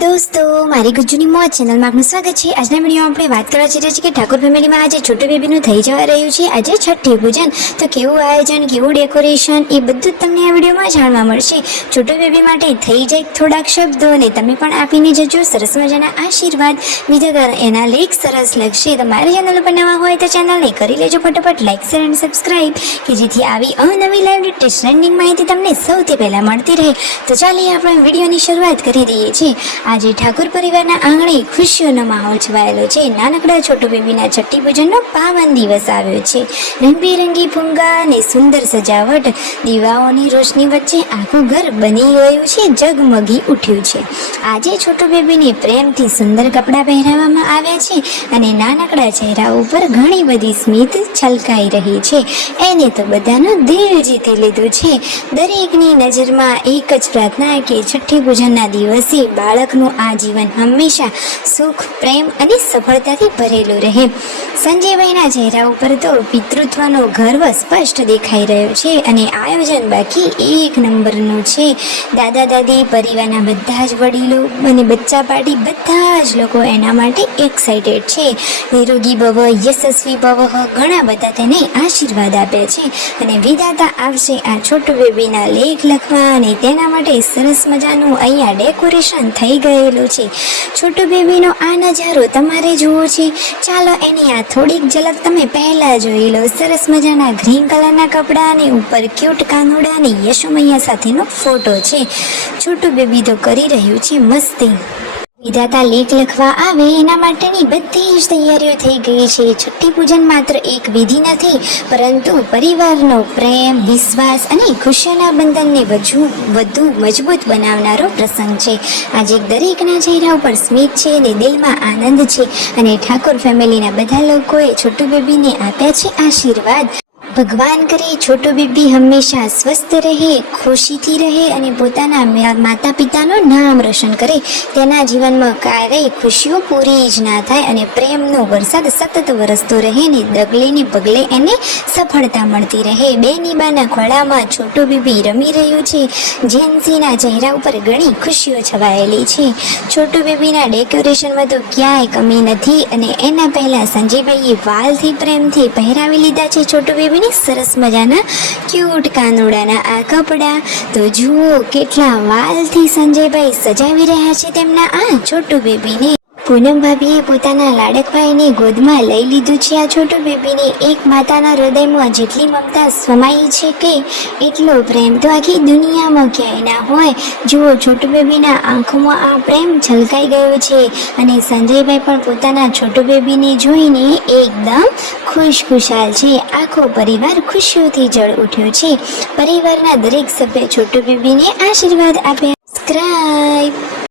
दोस्तों मारी गुज्जूनी मौज चेनल में आपનું સ્વાગત છે। આજના વિડીયોમાં આપણે વાત કરવા જઈ રહ્યા છીએ કે ઠાકોર ફેમિલીમાં આજે છોટું બેબીનું થઈ જવા રહ્યું છે। આજે છઠ્ઠી પૂજન, તો કેવું આયોજન, કેવું ડેકોરેશન એ બધું તમને આ વિડીયોમાં જાણવા મળશે। છોટું બેબી માટે થઈ જાય થોડાક શબ્દો અને તમે પણ આપીને જજો સરસ મજાના આશીર્વાદ। બીજા એના લેખ સરસ લગશે તો મારી ચેનલ ઉપર નવા હોય તો ચેનલને કરી લેજો ફટાફટ લાઈક, શેર અને સબસ્ક્રાઈબ, કે જેથી આવી અવનવી લાઈવ લેટેસ્ટ ટ્રેન્ડિંગ માહિતી તમને સૌથી પહેલાં મળતી રહે। તો ચાલીએ આપણે વિડીયોની શરૂઆત કરી દઈએ છીએ। આજે ઠાકોર પરિવારના આંગણે ખુશીઓનો માહોલ છવાયેલો છે। નાનકડા છોટું બેબીના છઠ્ઠી પૂજનનો પાવન દિવસ આવ્યો છે। રંગબેરંગી ફૂંગા અને સુંદર સજાવટ, દીવાઓની રોશની વચ્ચે આખું ઘર બની ગયું છે, જગમગી ઉઠ્યું છે। આજે છોટું બેબીને પ્રેમથી સુંદર કપડાં પહેરાવવામાં આવ્યા છે અને નાનકડા ચહેરા ઉપર ઘણી બધી સ્મિત છલકાઈ રહી છે। એને તો બધાનું દિલ જીતી લીધું છે। દરેકની નજરમાં એક જ પ્રાર્થના કે છઠ્ઠી પૂજનના દિવસે બાળકનું આ જીવન હંમેશા સુખ, પ્રેમ અને સફળતાથી ભરેલું રહે। સંજયભાઈના ચહેરા ઉપર તો પિતૃત્વનો ગર્વ સ્પષ્ટ દેખાઈ રહ્યો છે અને આયોજન બાકી એક નંબરનું છે। દાદા દાદી, પરિવારના બધા જ વડીલો અને બચ્ચા પાર્ટી બધા જ લોકો એના માટે એક્સાઇટેડ છે। નિરોગી ભવ, યશસ્વી ભવ, ઘણા બધા તેને આશીર્વાદ આપ્યા છે અને વિધાતા આવશે આ છોટું બેબીના લેખ લખવા અને તેના માટે સરસ મજાનું અહીંયા ડેકોરેશન થઈ ગયેલું છે। છોટું બેબીનો આ નજારો તમારે જોવો છે, ચાલો એની આ થોડીક ઝલક તમે પહેલા જોઈ લો। સરસ મજાના ગ્રીન કલરના કપડાં અને ઉપર ક્યુટ કાનુડા અને યશોમૈયા સાથેનો ફોટો છે। છોટું બેબી તો કરી રહ્યું છે મસ્તી। વિધાતા લેખ લખવા આવે એના માટેની બધી જ તૈયારીઓ થઈ ગઈ છે। છઠ્ઠી પૂજન માત્ર એક વિધિ નથી, પરંતુ પરિવારનો પ્રેમ, વિશ્વાસ અને ખુશીઓના બંધનને વધુ મજબૂત બનાવનારો પ્રસંગ છે। આજે દરેકના ચહેરા ઉપર સ્મિત છે અને દિલમાં આનંદ છે અને ઠાકોર ફેમિલીના બધા લોકોએ છોટું બેબીને આપ્યા છે આશીર્વાદ। ભગવાન કરે છોટું બેબી હંમેશા સ્વસ્થ રહે, ખુશીથી રહે અને પોતાના માતા પિતાનું નામ રોશન કરે। તેના જીવનમાં ક્યારેય ખુશીઓ પૂરી જ ના થાય અને પ્રેમનો વરસાદ સતત વરસતો રહે ને ડગલે ને પગલે એને સફળતા મળતી રહે। બેનીબાના ખોળામાં છોટું બેબી રમી રહ્યું છે। જેન્સીના ચહેરા ઉપર ઘણી ખુશીઓ છવાયેલી છે। છોટું બેબીના ડેકોરેશનમાં તો ક્યાંય કમી નથી અને એના પહેલા સંજયભાઈએ વાલથી પ્રેમથી પહેરાવી લીધા છે છોટું બેબીને સરસ મજાના ક્યુટ કાનુડાના આ કપડાં। તો જુઓ કેટલા વાલથી સંજયભાઈ સજાવી રહ્યા છે તેમના આ છોટું બેબીને। પૂનમ ભાભીએ પોતાના લાડકભાઈને ગોદમાં લઈ લીધું છે આ છોટું બેબીને। એક માતાના હૃદયમાં જેટલી મમતા સમાઈ છે કે એટલો પ્રેમ તો આખી દુનિયામાં ક્યાંય ના હોય। જુઓ છોટું બેબીના આંખોમાં આ પ્રેમ છલકાઈ ગયો છે અને સંજયભાઈ પણ પોતાના છોટું બેબીને જોઈને એકદમ ખુશખુશાલ છે। આખો પરિવાર ખુશીઓથી જળ ઉઠ્યો છે। પરિવારના દરેક સભ્ય છોટું બેબીને આશીર્વાદ આપ્યા। સબસ્ક્રાઇબ।